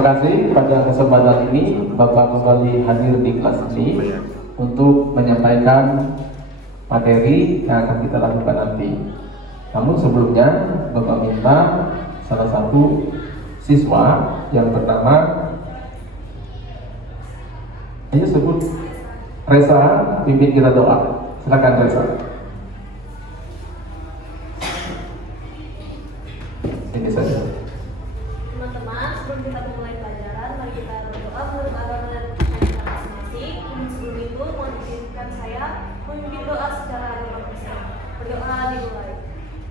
Terima kasih pada kesempatan ini Bapak kembali hadir di kelas ini untuk menyampaikan materi yang akan kita lakukan nanti. Namun sebelumnya Bapak minta salah satu siswa yang bernama, ayo sebut, Reza, pimpin kita doa. Silakan Reza. Ini saja. Teman-teman, sebelum kita memulai pelajaran, mari kita berdoa menurut agama kita masing-masing. Sebelum itu, mohon izinkan saya memimpin doa secara agama Kristen. Berdoa dimulai.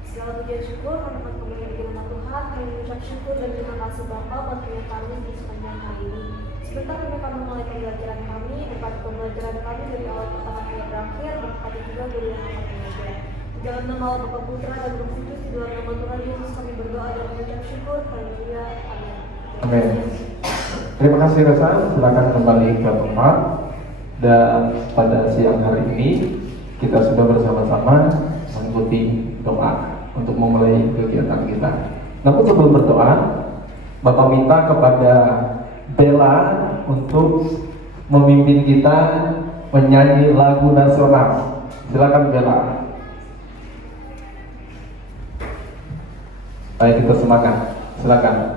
Segala puji dan syukur karena kemuliaan firman Tuhan, kami mengucap syukur dan terima kasih Bapa buat kami di sepanjang hari ini. Sebentar kami mulai pembelajaran kami, dapat pembelajaran kami dari awal pertama sampai berakhir, berkati juga guru yang akan mengajar. Di dalam nama Allah Bapa Putra dan Roh Kudus, di dalam nama Tuhan Yesus kami berdoa dan mengucap syukur. Haleluya. Amin. Amin. Terima kasih Reza, silakan kembali ke tempat. Dan pada siang hari ini kita sudah bersama-sama mengikuti doa untuk memulai kegiatan kita. Namun sebelum berdoa, Bapak minta kepada Bella untuk memimpin kita menyanyi lagu nasional. Silakan Bella. Baik, kita semangat. Silakan.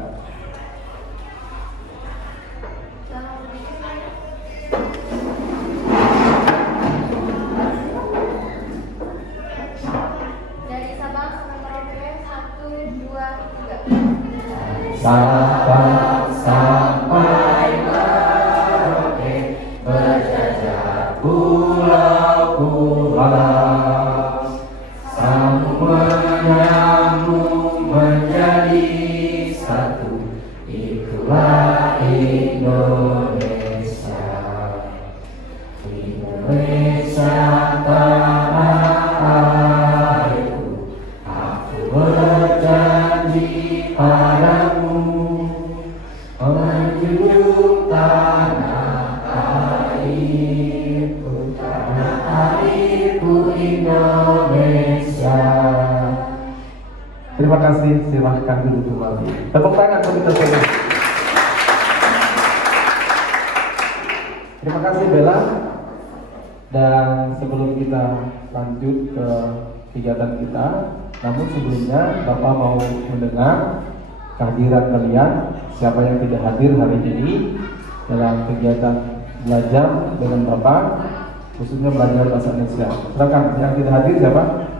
Sabang sampai Merauke berjajah pulau-pulau, sambung menyambung menjadi satu, itulah Indonesia. Indonesia tanah airku, aku berjanji padamu menjunjung tanah airku Indonesia. Terima kasih, silahkan duduk kembali. Tepuk tangan untuk kita semua. Terima kasih Bella. Dan sebelum kita lanjut ke kegiatan kita, namun sebelumnya Bapak mau mendengar kehadiran kalian, siapa yang tidak hadir hari ini dalam kegiatan belajar dengan Bapak, khususnya belajar bahasa Indonesia. Silakan, yang tidak hadir siapa?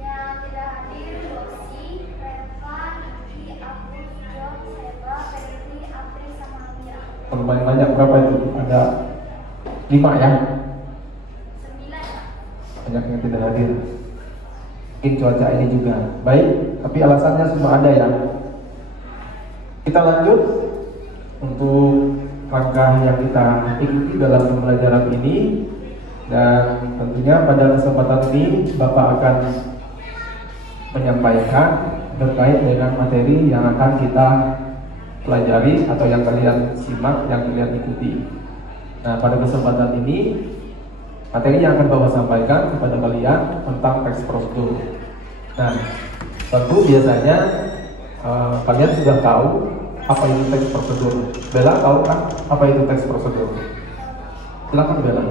Yang tidak hadir, Rosi, Reva, Niki, Agus, John, Seba, Ferry, Apri, sama Amira. Kalau paling banyak berapa itu? Ada 5 ya? 9. Banyak yang tidak hadir. Mungkin cuaca ini juga baik, tapi alasannya semua ada ya. Kita lanjut untuk langkah yang kita ikuti dalam pembelajaran ini. Dan tentunya pada kesempatan ini Bapak akan menyampaikan terkait dengan materi yang akan kita pelajari atau yang kalian simak, yang kalian ikuti. Nah, pada kesempatan ini materi yang akan Bapak sampaikan kepada kalian tentang teks prosedur. Nah, tentu biasanya kalian sudah tahu apa itu teks prosedur. Bella tahu kan apa itu teks prosedur? Silakan Bella.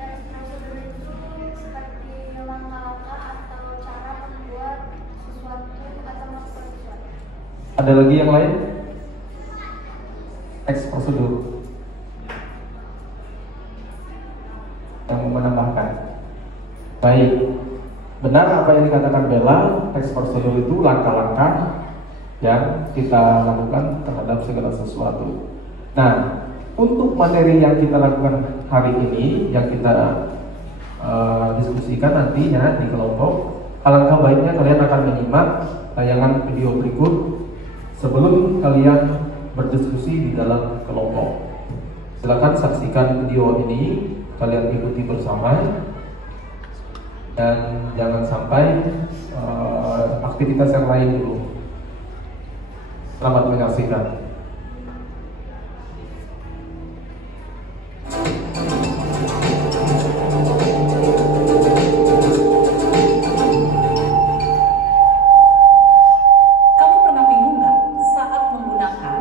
Teks prosedur itu seperti langkah-langkah atau cara membuat sesuatu atau melakukan sesuatu. Ada lagi yang lain? Teks prosedur yang mau menambahkan. Baik, benar apa yang dikatakan Bella. Teks prosedur itu langkah-langkah yang kita lakukan terhadap segala sesuatu. Nah, untuk materi yang kita lakukan hari ini, yang kita diskusikan nantinya di kelompok, alangkah baiknya kalian akan menyimak tayangan video berikut sebelum kalian berdiskusi di dalam kelompok. Silakan saksikan video ini, kalian ikuti bersama, dan jangan sampai aktivitas yang lain dulu. Selamat menyaksikan. Kamu pernah bingung nggak saat menggunakan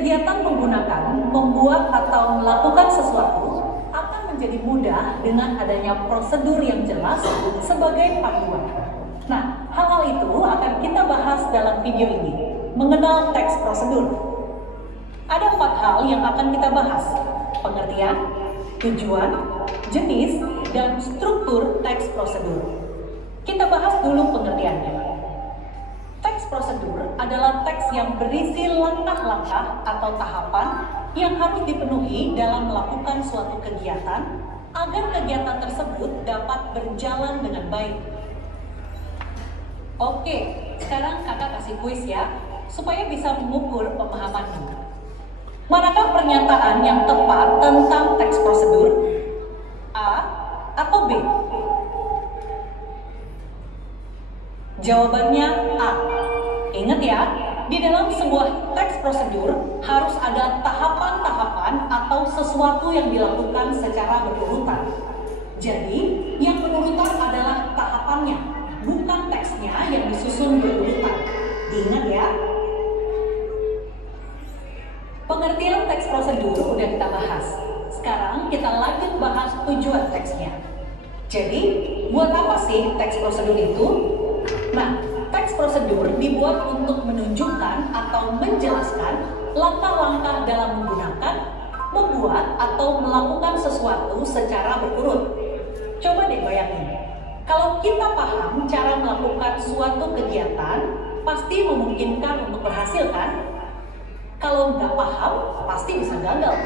Kegiatan menggunakan, membuat atau melakukan sesuatu akan menjadi mudah dengan adanya prosedur yang jelas sebagai panduan. Nah, hal-hal itu akan kita bahas dalam video ini, mengenal teks prosedur. Ada 4 hal yang akan kita bahas: pengertian, tujuan, jenis, dan struktur teks prosedur. Kita bahas dulu pengertiannya. Teks prosedur adalah teks yang berisi langkah-langkah atau tahapan yang harus dipenuhi dalam melakukan suatu kegiatan agar kegiatan tersebut dapat berjalan dengan baik. Oke, sekarang kakak kasih kuis ya, supaya bisa mengukur pemahamanmu. Manakah pernyataan yang tepat tentang teks prosedur? A atau B? Jawabannya A. Ingat ya, di dalam sebuah teks prosedur harus ada tahapan-tahapan atau sesuatu yang dilakukan secara berurutan. Jadi, yang berurutan adalah tahapannya, bukan teksnya yang disusun berurutan. Diingat ya. Pengertian teks prosedur udah kita bahas. Sekarang kita lanjut bahas tujuan teksnya. Jadi, buat apa sih teks prosedur itu? Nah, teks prosedur dibuat untuk menunjukkan atau menjelaskan langkah-langkah dalam menggunakan, membuat, atau melakukan sesuatu secara berurut. Coba deh bayangin, kalau kita paham cara melakukan suatu kegiatan, pasti memungkinkan untuk berhasil kan? Kalau nggak paham, pasti bisa gagal.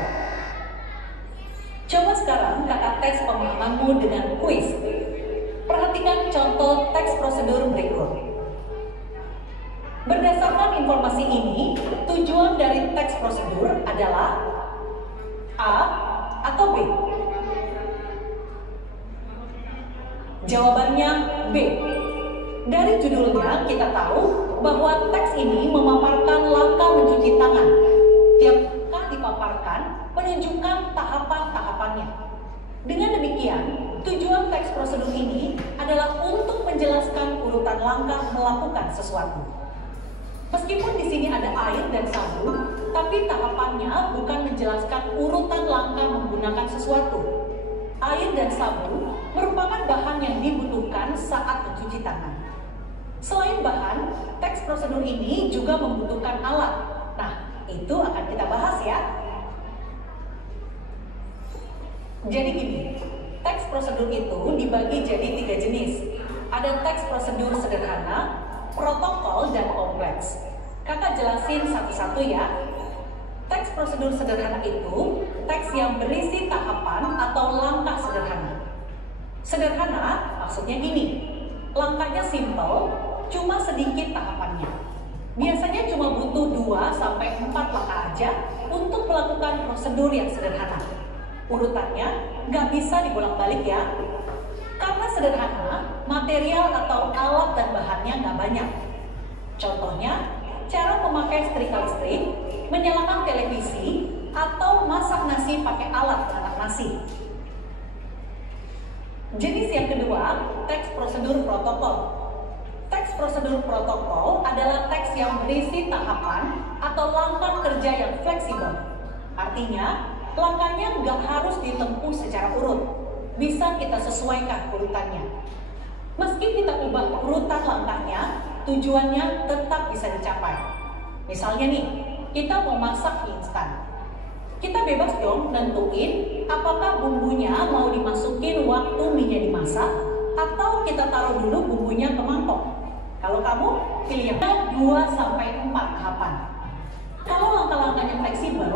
Coba sekarang kakak tes pemahamanmu dengan kuis. Perhatikan contoh teks prosedur berikut. Berdasarkan informasi ini, tujuan dari teks prosedur adalah A atau B? Jawabannya B. Dari judulnya kita tahu bahwa teks ini memaparkan langkah mencuci tangan. Tiap langkah dipaparkan menunjukkan tahapan-tahapannya. Dengan demikian, tujuan teks prosedur ini adalah untuk menjelaskan urutan langkah melakukan sesuatu. Meskipun di sini ada air dan sabun, tapi tahapannya bukan menjelaskan urutan langkah menggunakan sesuatu. Air dan sabun merupakan bahan yang dibutuhkan saat mencuci tangan. Selain bahan, teks prosedur ini juga membutuhkan alat. Nah, itu akan kita bahas ya. Jadi gini, teks prosedur itu dibagi jadi 3 jenis. Ada teks prosedur sederhana, protokol, dan kompleks. Kakak jelasin satu-satu ya. Teks prosedur sederhana itu teks yang berisi tahapan atau langkah sederhana. Sederhana maksudnya gini, langkahnya simple, cuma sedikit tahapannya. Biasanya cuma butuh 2-4 langkah aja untuk melakukan prosedur yang sederhana. Urutannya nggak bisa dibolak-balik ya. Karena sederhana, material atau alat dan bahannya nggak banyak. Contohnya, cara memakai setrika listrik, menyalakan televisi, atau masak nasi pakai alat penanak nasi. Jenis yang kedua, teks prosedur protokol. Teks prosedur protokol adalah teks yang berisi tahapan atau langkah kerja yang fleksibel. Artinya, langkahnya nggak harus ditempuh secara urut. Bisa kita sesuaikan urutannya. Meski kita ubah urutan langkahnya, tujuannya tetap bisa dicapai. Misalnya nih, kita mau masak mie instan. Kita bebas dong nentuin apakah bumbunya mau dimasukin waktu mie-nya dimasak atau kita taruh dulu bumbunya ke mangkok. Kalau kamu pilih yang 2-4 tahapan. Kalau langkah-langkahnya fleksibel,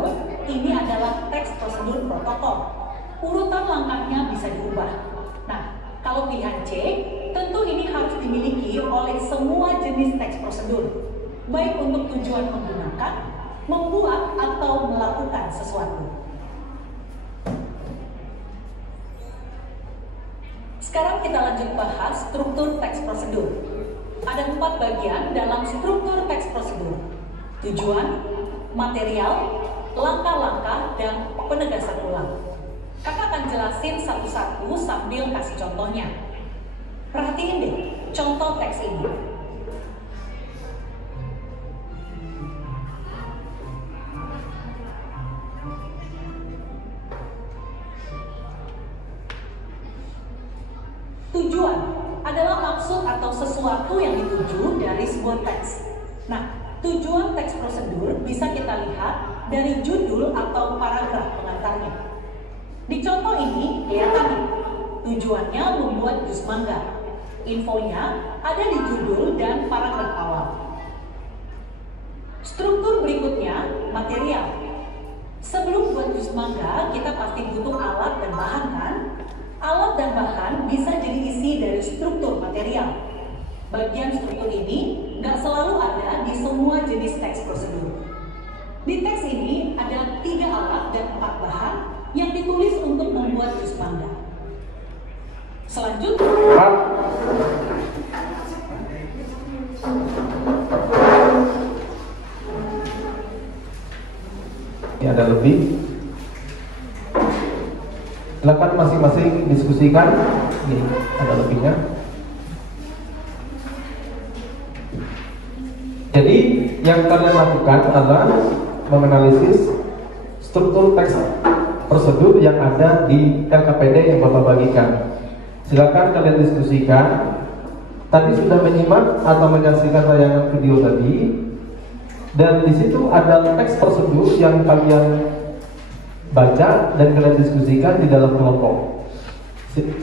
ini adalah teks prosedur protokol. Urutan langkahnya bisa diubah. Nah, kalau pilihan C, tentu ini harus dimiliki oleh semua jenis teks prosedur, baik untuk tujuan menggunakan, membuat, atau melakukan sesuatu. Sekarang kita lanjut bahas struktur teks prosedur. Ada 4 bagian dalam struktur teks prosedur: tujuan, material, langkah-langkah, dan penegasan ulang. Kakak akan jelasin satu-satu sambil kasih contohnya. Perhatiin deh contoh teks ini. sesuatu yang dituju dari sebuah teks. Nah, tujuan teks prosedur bisa kita lihat dari judul atau paragraf pengantarnya. Di contoh ini, kelihatan nih, tujuannya membuat jus mangga. Infonya ada di judul dan paragraf awal. Struktur berikutnya, material. Sebelum buat jus mangga, kita pasti butuh alat dan bahan kan? Alat dan bahan bisa jadi isi dari struktur material. Bagian struktur ini nggak selalu ada di semua jenis teks prosedur. Di teks ini ada 3 alat dan 4 bahan yang ditulis untuk membuat jus mangga. Selanjutnya, ini ada lebih. Silakan masing-masing diskusikan. Ini ada lebihnya. Jadi yang kalian lakukan adalah menganalisis struktur teks prosedur yang ada di LKPD yang Bapak bagikan. Silakan kalian diskusikan. Tadi sudah menyimak atau menyaksikan tayangan video tadi, dan di situ ada teks prosedur yang kalian baca dan kalian diskusikan di dalam kelompok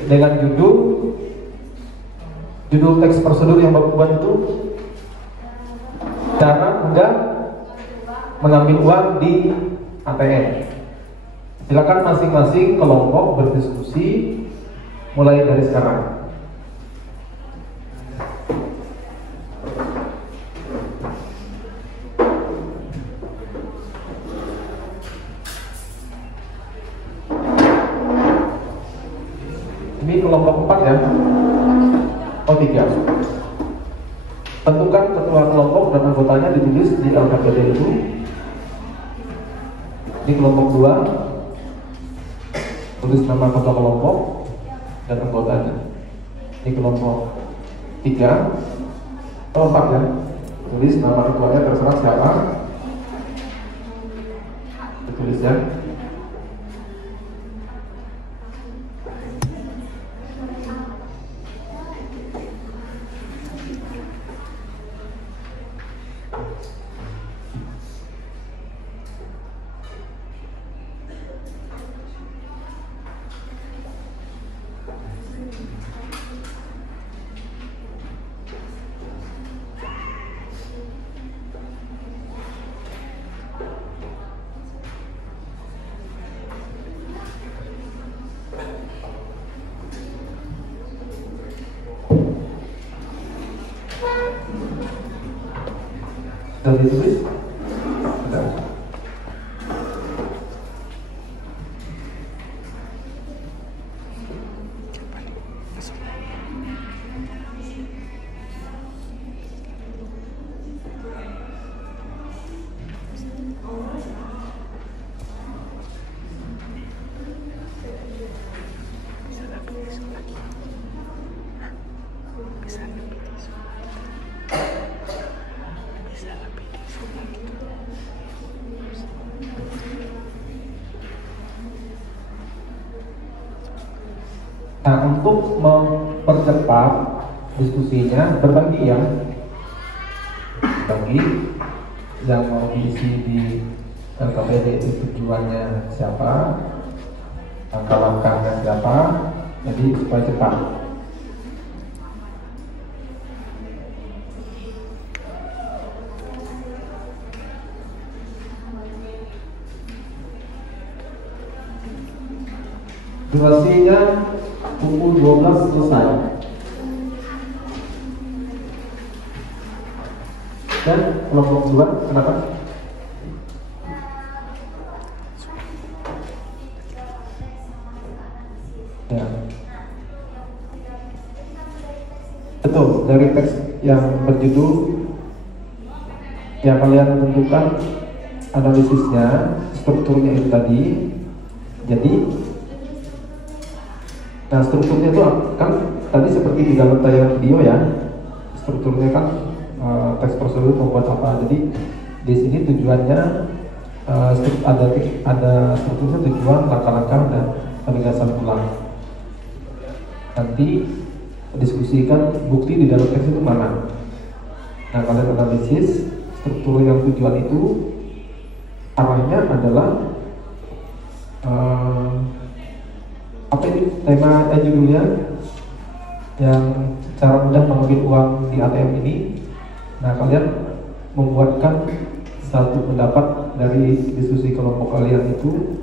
dengan judul teks prosedur yang Bapak buat itu cara mudah mengambil uang di ATM. Silakan masing-masing kelompok berdiskusi mulai dari sekarang. Ini kelompok 4 ya. Oh 3. Tentukan ketua kelompok dan anggotanya ditulis di LKPD itu. Di kelompok 2 tulis nama ketua kelompok dan anggotanya. Di kelompok 3 atau 4 ya, tulis nama ketuanya terserah siapa, ditulis ya. Sudah ditulis? Sudah. Nah, untuk mempercepat diskusinya, berbagi ya, bagi yang mau diisi di LKPD itu tujuannya siapa, langkah-langkahnya siapa, jadi supaya cepat. Durasinya pukul 12 selesai. Dan kelompok 2 kenapa? Ya. Betul, dari teks yang berjudul yang kalian tentukan analisisnya, strukturnya itu tadi. Jadi nah, strukturnya itu kan tadi seperti di dalam tayangan video ya. Strukturnya kan teks prosedur membuat apa. Jadi di sini tujuannya ada strukturnya, tujuan, langkah-langkah dan penegasan ulang. Nanti diskusikan bukti di dalam teks itu mana. Nah, kalian analisis struktur yang tujuan itu arahnya adalah apa ini tema judulnya yang cara mudah mengambil uang di ATM ini. Nah, kalian membuatkan satu pendapat dari diskusi kelompok kalian itu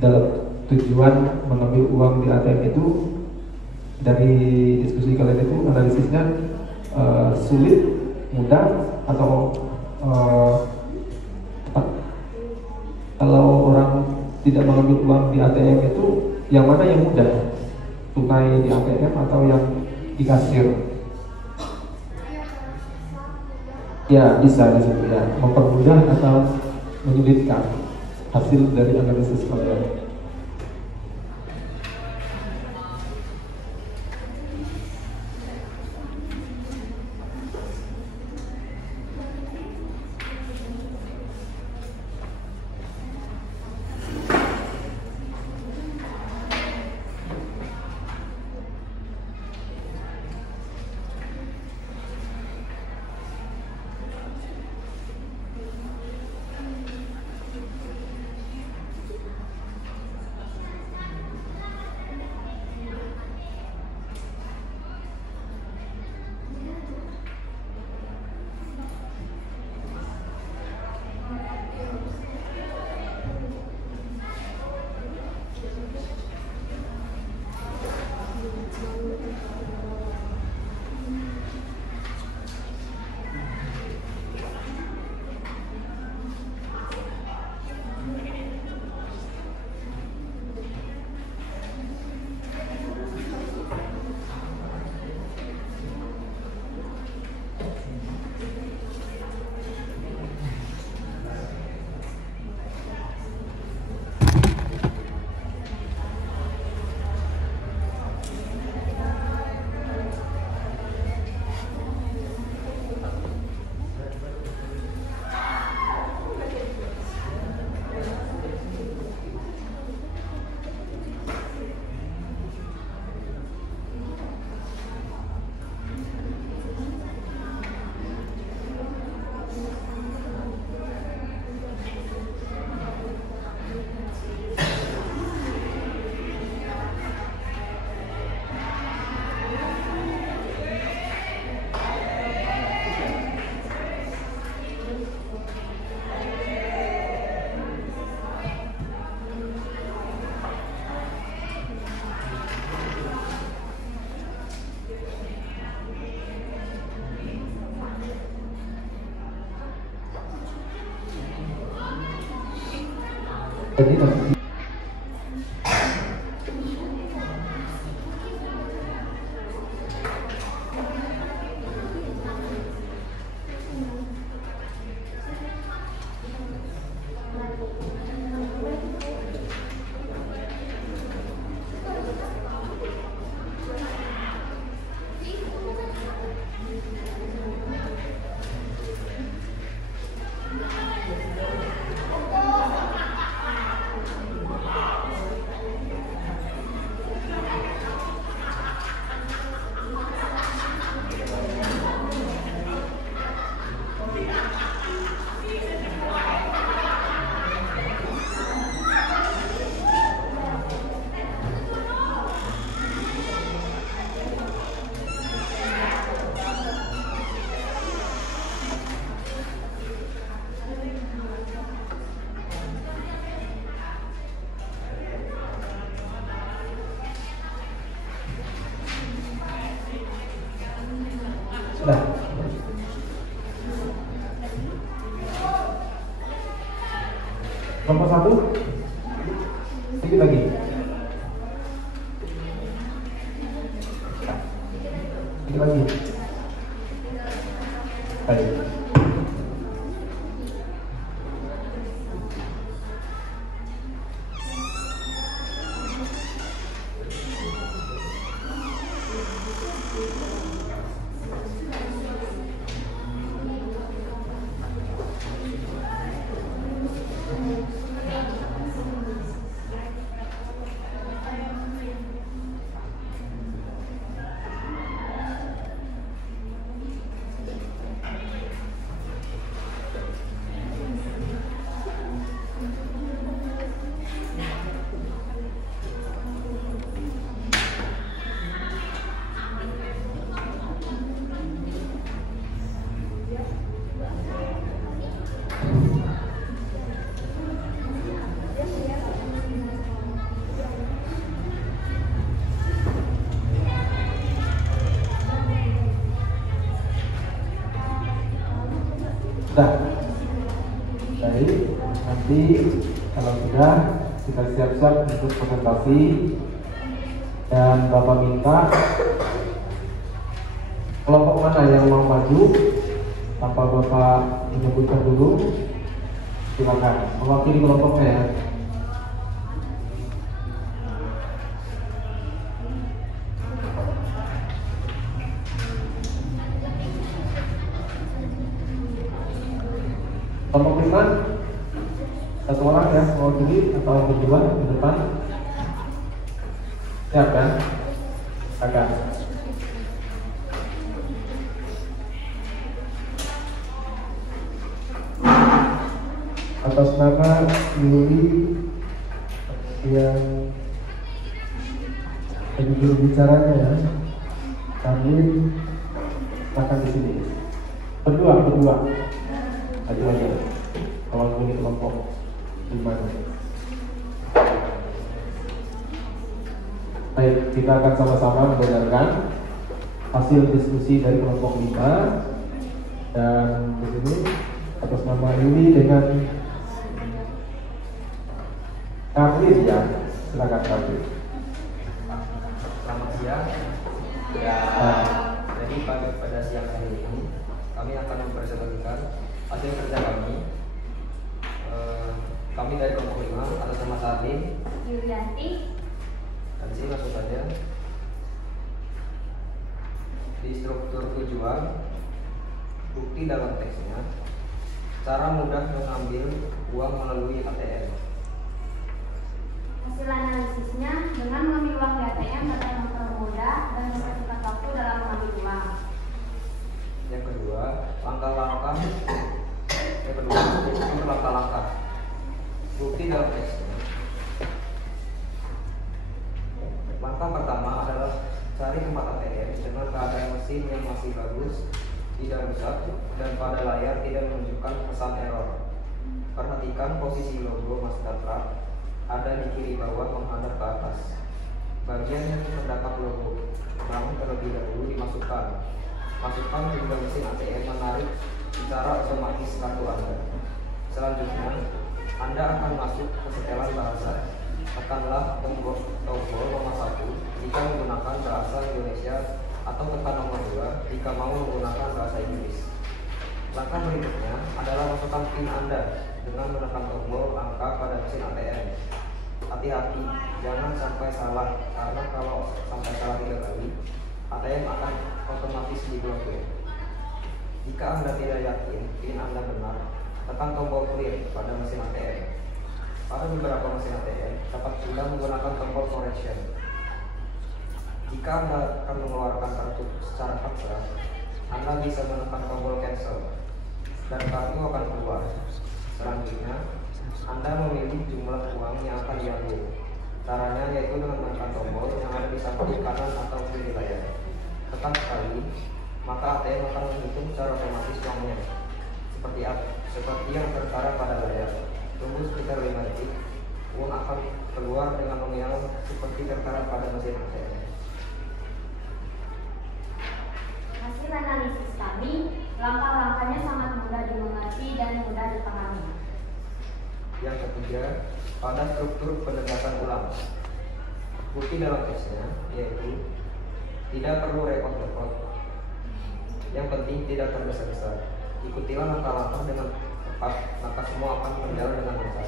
dalam tujuan mengambil uang di ATM itu. Dari diskusi kalian itu analisisnya sulit, mudah, atau kalau orang tidak mengambil uang di ATM itu yang mana yang mudah, tunai di ATM atau yang di kasir? Ya, bisa di situ ya, mempermudah atau menyulitkan hasil dari analisis kalian. Jadi nanti sudah. Nomor 1, sedikit lagi. Sedikit lagi. Baik. Sudah. Baik, nanti kalau sudah kita siap-siap untuk presentasi dan Bapak minta kelompok mana yang mau maju tanpa Bapak menyebutkan dulu, silakan mewakili kelompoknya ya. Kelompok 5, satu orang ya mewakili atau berdua di depan. Siap kan? Agak. Atas nama Yuli yang jadi juru bicaranya ya, kami akan di sini. Berdua. Aja. Kalau ini kelompok 5. Baik, kita akan sama-sama mendengarkan hasil diskusi dari kelompok 5 dan di sini atas nama Yuli dengan Karlin ya, silakan Karlin. Selamat siang. Ya, jadi pada siang hari ini kami akan mempresentasikan hasil kerja kami. Kami dari kelompok 5 atas nama Sarlin, Yulianti, dan sini langsung saja. Di struktur tujuan, bukti dalam teksnya, cara mudah mengambil uang melalui ATM. hasil analisisnya dengan mengambil uang di ATM dapat mempermudah dan mempersingkat waktu dalam mengambil uang. Yang kedua, langkah-langkah. Yang kedua, itu langkah-langkah. Bukti dalam teksnya. Langkah pertama adalah cari tempat ATM dengan keadaan mesin yang masih bagus, tidak rusak, dan pada layar tidak menunjukkan pesan error. Perhatikan posisi logo Mastercard ada di kiri bawah menghadap ke atas. Bagian yang terdapat logo bank terlebih dahulu dimasukkan. Masukkan hingga mesin ATM menarik secara otomatis kartu Anda. Selanjutnya, Anda akan masuk ke setelan bahasa. Tekanlah tombol nomor 1 jika menggunakan bahasa Indonesia atau tekan nomor 2 jika mau menggunakan bahasa Inggris. Langkah berikutnya adalah masukkan PIN Anda dengan menekan tombol angka pada mesin ATM. Hati-hati, jangan sampai salah, karena kalau sampai salah 3 kali, ATM akan otomatis diblokir. Jika Anda tidak yakin PIN Anda benar, tekan tombol clear pada mesin ATM. Pada beberapa mesin ATM dapat pula menggunakan tombol correction. Jika Anda akan mengeluarkan kartu secara paksa, Anda bisa menekan tombol cancel dan kartu akan keluar. Selanjutnya, Anda memilih jumlah uang yang akan diambil. Caranya yaitu dengan menekan tombol yang ada di samping kanan atau kiri layar. Tekan sekali, maka ATM akan menghitung secara otomatis uangnya. Seperti yang tertara pada layar. Tunggu sekitar 5 detik, uang akan keluar dengan uang yang seperti tertara pada mesin ATM. Hasil analisis kami, langkah-langkahnya sangat mudah dimengerti dan mudah dipahami. Yang ketiga, pada struktur penegakan ulang. Bukti dalam teksnya yaitu tidak perlu repot-repot. Yang penting tidak tergesa-gesa. Ikutilah langkah-langkah dengan tepat, maka semua akan berjalan dengan lancar.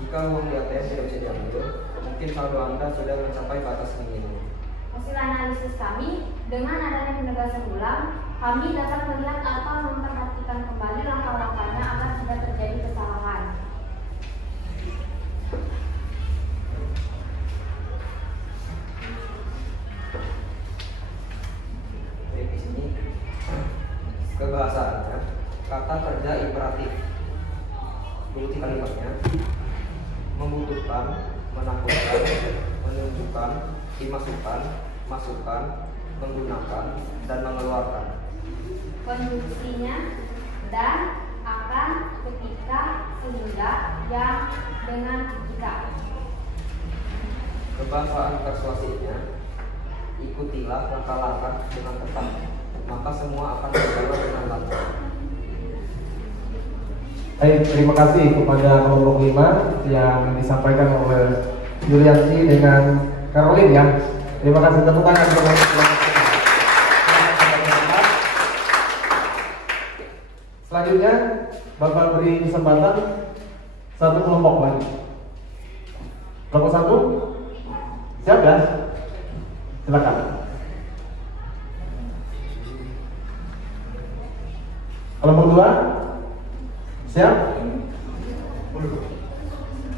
Jika uang di ATM tidak bisa diambil, mungkin saldo Anda sudah mencapai batas minimum. Hasil analisis kami, dengan adanya penegasan ulang, kami dapat melihat atau memperhatikan kembali langkah-langkahnya agar tidak terjadi kesalahan. Di sini kebahasaannya, kata kerja imperatif. Bukti kalimatnya: membutuhkan, menakutkan, menunjukkan, dimasukkan, masukkan, menggunakan, dan mengeluarkan. Konstruksinya dan, akan, ketika, sehingga, yang, dengan, jika. Kebahasaan persuasifnya: ikutilah langkah-langkah dengan tepat, maka semua akan berjalan dengan lancar. Baik, terima kasih kepada kelompok 5 yang disampaikan oleh Yulianti dengan Caroline ya. Terima kasih, tepuk tangan untuk selanjutnya Bapak beri kesempatan satu kelompok lagi. Kelompok 1 siap ya? Silakan. Kelompok 2 siap?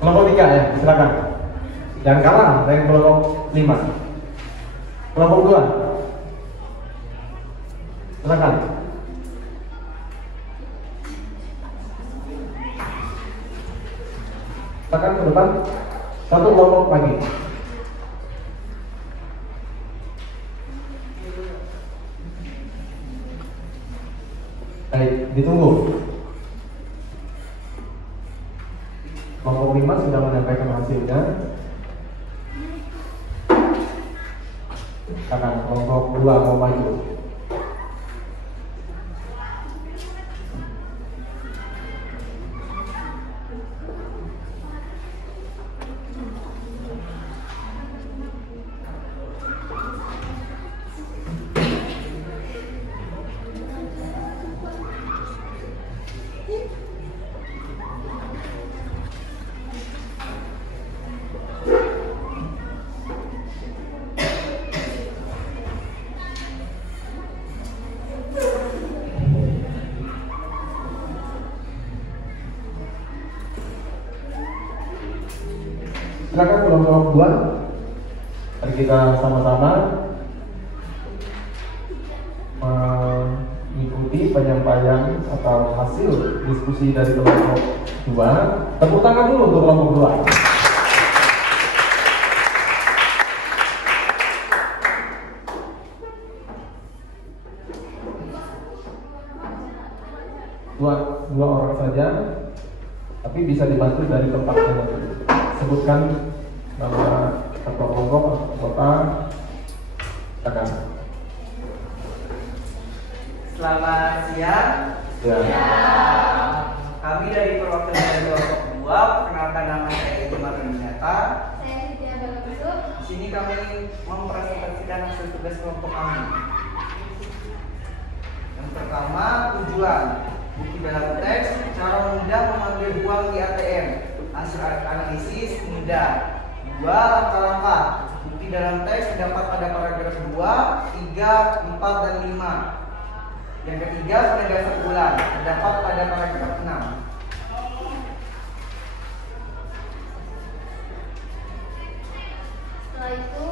Kelompok 3 ya, silakan. Jangan kalah dengan kelompok 5. Kelompok 2 silakan. Silakan ke depan. Satu kelompok lagi. Baik, ditunggu. Kelompok 5 sudah menyampaikan hasilnya. Kakak kelompok 2 mau maju. Silakan kelompok 2. Mari kita sama-sama mengikuti penyampaian atau hasil diskusi dari kelompok 2. Tepuk tangan dulu untuk kelompok 2. Dua orang saja, tapi bisa dibantu dari tempatnya. Sebutkan nama ketua kelompok, kota, silakan. Selamat siang. Ya. Kami dari perwakilan dari kelompok 2, perkenalkan nama saya Edi Marunata. Saya Siti Abel Besuk. Di sini kami mempresentasikan hasil tugas kelompok kami. Yang pertama, tujuan bukti dalam teks, cara mudah mengambil uang di ATM. Hasil analisis mudah. 2. Langkah-langkah bukti dalam teks terdapat pada paragraf 2, 3, 4, dan 5. Yang ketiga, penegasan ulang terdapat pada paragraf 6. Setelah itu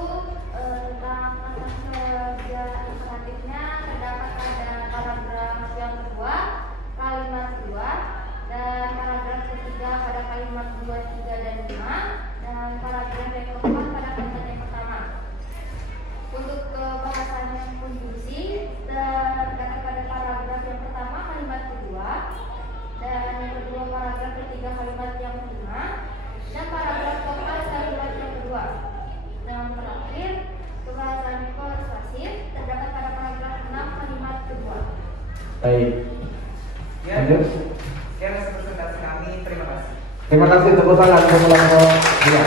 tentang proses kerja imperatifnya terdapat pada paragraf yang kedua, kalimat 2, dan paragraf ketiga pada kalimat 2, 3, dan 5, dan paragraf yang keempat pada kalimat yang pertama. Untuk kebahasan yang konjungsi terdapat pada paragraf yang pertama kalimat kedua, dan yang kedua paragraf ketiga kalimat yang kelima, dan paragraf keempat kalimat yang kedua. Dan terakhir, kebahasan persuasif terdapat pada paragraf 6 kalimat kedua. Baik. Ya, sekian hasil presentasi kami. Terima kasih. Terima kasih, tepuk tangan untuk kelompok 2.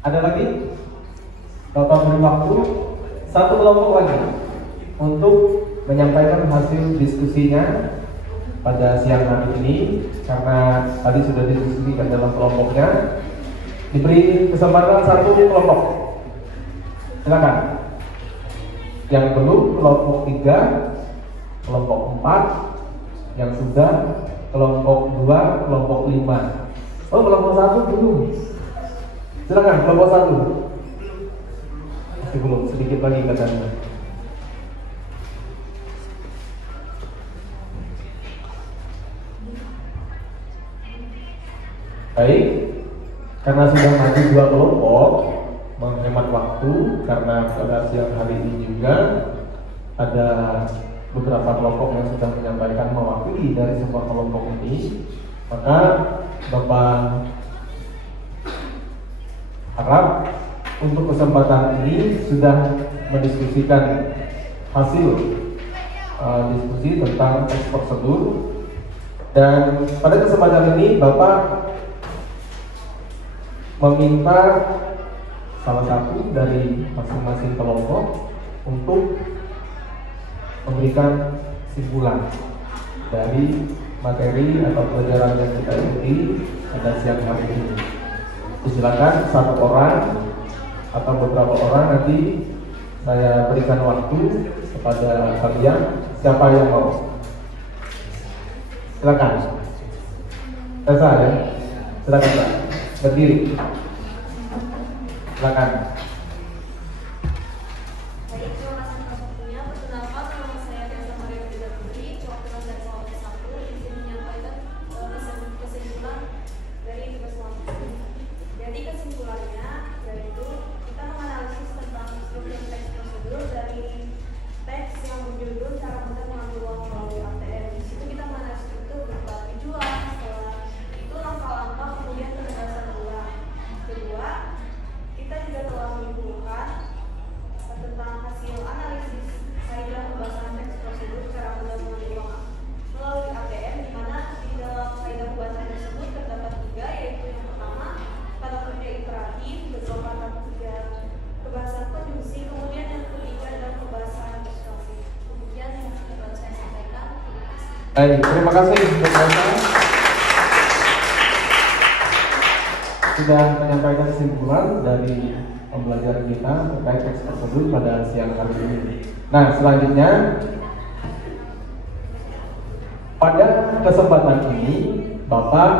Ada lagi? Bapak beri waktu satu kelompok lagi untuk menyampaikan hasil diskusinya pada siang hari ini, karena tadi sudah didiskusikan dalam kelompoknya. Diberi kesempatan satu kelompok. Silakan. Yang belum kelompok 3, kelompok 4, yang sudah kelompok 2, kelompok 5. Oh, kelompok 1 belum. Silakan kelompok 1. Masih belum, sedikit lagi katanya. Baik, karena sudah maju 2 kelompok, menghemat waktu, karena pada siang hari ini juga ada beberapa kelompok yang sudah menyampaikan mewakili dari semua kelompok ini, maka Bapak harap untuk kesempatan ini sudah mendiskusikan hasil diskusi tentang teks prosedur. Dan pada kesempatan ini Bapak meminta salah satu dari masing-masing kelompok untuk memberikan kesimpulan dari materi atau pelajaran yang kita ikuti pada siang hari ini. Silakan satu orang atau beberapa orang, nanti saya berikan waktu kepada kalian, siapa yang mau. Silakan. Tessa ya, silakan Pak. Berdiri. Silakan. Baik, terima kasih atas waktunya. Perkenalkan, nama saya Tessa Maria Frida Putri, perwakilan dari kelompok 1, izin menyampaikan kesimpulan dari tugas kelompok ini. Jadi kesimpulannya yaitu kita menganalisis tentang struktur teks prosedur dari teks yang berjudul cara mudah mengambil uang melalui ATM. Di situ kita menganalisis struktur berupa tujuan, setelah itu langkah-langkah, kemudian penegasan ulang. Kedua, kita juga telah menyimpulkan tentang hasil analisis kaidah pembahasan teks prosedur cara mudah mengambil uang melalui ATM, di mana di dalam kaidah pembahasan tersebut terdapat 3, yaitu yang pertama kata kerja imperatif, kedua kata kerja pembahasan konjungsi, kemudian yang ketiga adalah pembahasan persuasif. Kemudian yang dapat saya sampaikan. Baik, terima kasih untuk Bapak sudah menyampaikan kesimpulan dari pembelajaran kita terkait teks prosedur pada siang hari ini. Nah, selanjutnya pada kesempatan ini Bapak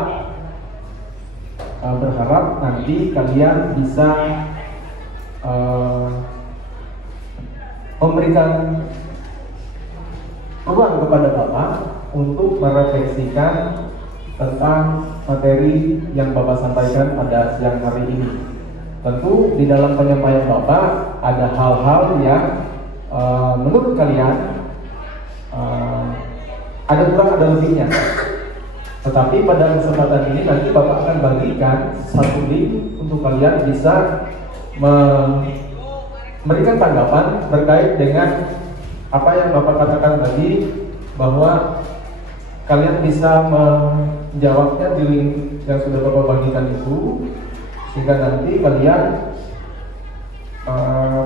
berharap nanti kalian bisa memberikan ruang kepada Bapak untuk merefleksikan tentang materi yang Bapak sampaikan pada siang hari ini. Tentu di dalam penyampaian Bapak ada hal-hal yang menurut kalian ada kurang ada lebihnya. Tetapi pada kesempatan ini nanti Bapak akan bagikan satu link untuk kalian bisa memberikan tanggapan terkait dengan apa yang Bapak katakan tadi, bahwa kalian bisa menjawabnya di link yang sudah Bapak bagikan itu, sehingga nanti kalian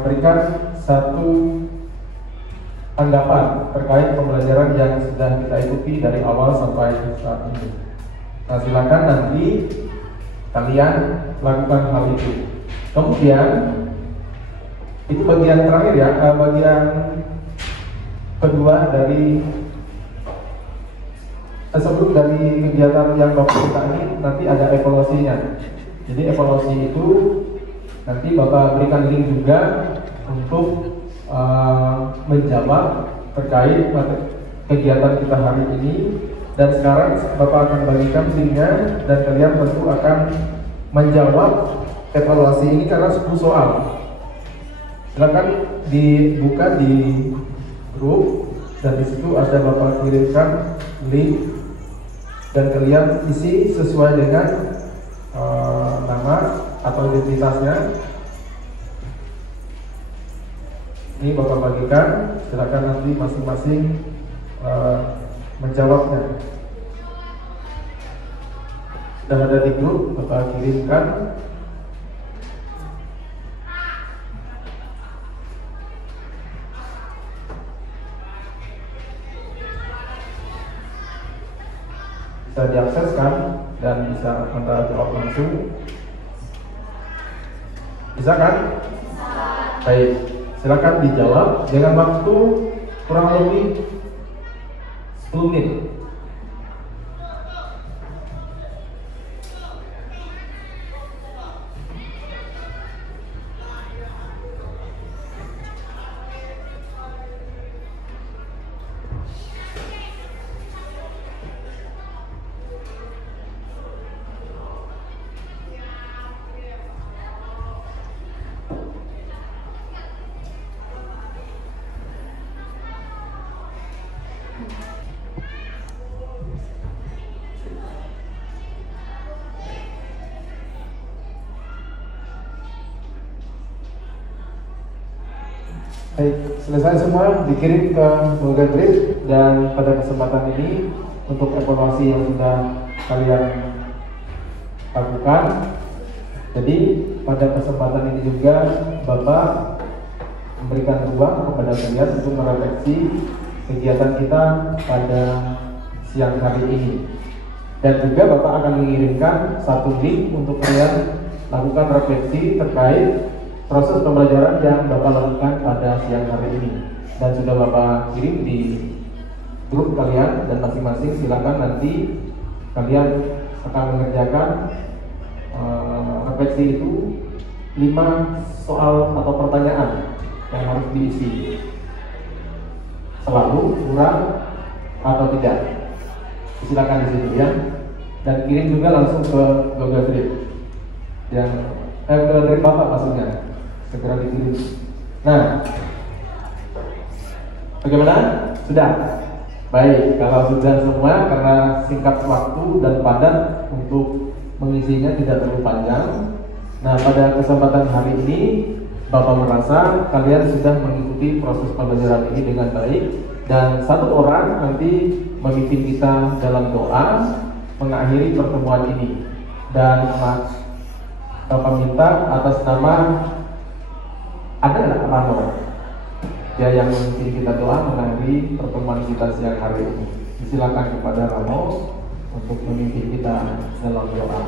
berikan satu tanggapan terkait pembelajaran yang sudah kita ikuti dari awal sampai saat ini. Nah, silakan nanti kalian lakukan hal itu. Kemudian itu bagian terakhir ya, bagian kedua dari sebelum dari kegiatan yang Bapak kita ini nanti ada evaluasinya. Jadi evaluasi itu nanti Bapak berikan link juga untuk menjawab terkait kegiatan kita hari ini. Dan sekarang Bapak akan bagikan linknya dan kalian tentu akan menjawab evaluasi ini karena 10 soal. Silakan dibuka di grup dan di situ ada Bapak kirimkan link dan kalian isi sesuai dengan nama atau identitasnya. Ini Bapak bagikan, silakan nanti masing-masing menjawabnya. Sudah ada di grup, Bapak kirimkan. Bisa diakses kan dan bisa Anda jawab langsung. Bisa kan? Bisa. Baik, silakan dijawab dengan waktu kurang lebih 10 menit. Baik, selesai semua dikirim ke Google Drive, dan pada kesempatan ini untuk evaluasi yang sudah kalian lakukan. Jadi pada kesempatan ini juga Bapak memberikan ruang kepada kalian untuk merefleksi kegiatan kita pada siang hari ini. Dan juga Bapak akan mengirimkan satu link untuk kalian lakukan refleksi terkait proses pembelajaran yang Bapak lakukan pada siang hari ini. Dan sudah Bapak kirim di grup kalian, dan masing-masing silakan nanti kalian akan mengerjakan refleksi itu 5 soal atau pertanyaan yang harus diisi. Selalu, kurang, atau tidak. Silakan di situ ya. Dan kirim juga langsung ke Google Drive. Yang ke Drive Bapak maksudnya. Segera dikirim. Nah, bagaimana? Sudah? Baik, kalau sudah semua, karena singkat waktu dan padat untuk mengisinya tidak terlalu panjang. Nah, pada kesempatan hari ini Bapak merasa kalian sudah mengikuti proses pembelajaran ini dengan baik, dan satu orang nanti memimpin kita dalam doa mengakhiri pertemuan ini. Dan Bapak minta atas nama, ada nggak Rano? Dia yang memimpin kita doa mengakhiri pertemuan kita siang hari ini. Silakan kepada Rano untuk memimpin kita dalam doa.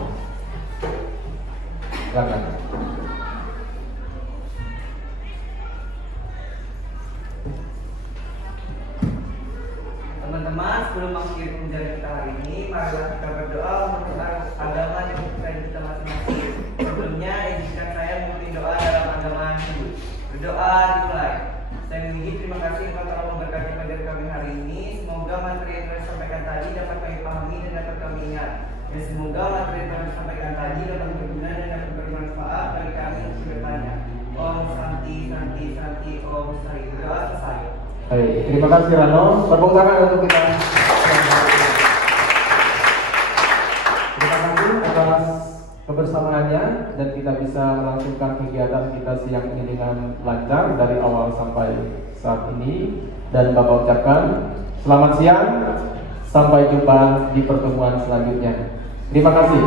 Silakan. Teman-teman, sebelum mengakhiri pembelajaran kita hari ini, marilah kita berdoa untuk agama yang kita masing-masing. Sebelumnya, izinkan saya memimpin doa dalam agama Hindu. Berdoa dimulai. Saya memuji, terima kasih Engkau telah memberkati pelajaran kami hari ini. Semoga materi yang telah disampaikan tadi dapat kami pahami dan dapat kami ingat. Dan semoga materi yang telah disampaikan tadi dapat berguna dan dapat bermanfaat bagi kami untuk bertanya. Om Santi, Santi, Santi, Om Sari. Berdoa selesai. Baik, terima kasih Rano. Tepuk tangan untuk kita. Terima kasih atas kebersamaannya, dan kita bisa melangsungkan kegiatan kita siang ini dengan lancar dari awal sampai saat ini. Dan Bapak ucapkan selamat siang, sampai jumpa di pertemuan selanjutnya. Terima kasih.